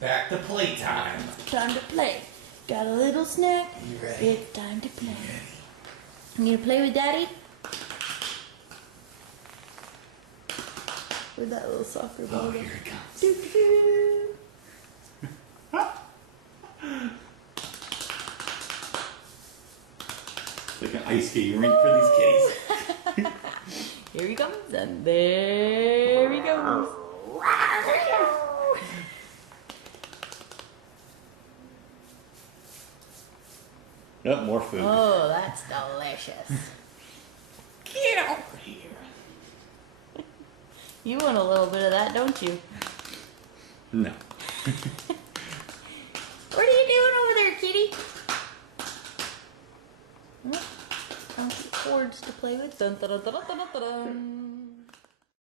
Back to playtime. Time to play. Got a little snack. You ready? It's time to play. You gonna play with Daddy? With that little soccer ball. Oh, here it comes. Doo-doo-doo. Like an ice skating rink for these kitties. Here he comes, and there he goes. Yep, more food. Oh, that's delicious. Get over here. You want a little bit of that, don't you? No. What are you doing over there, kitty? Cords to play with. Dun, dun, dun, dun, dun, dun, dun.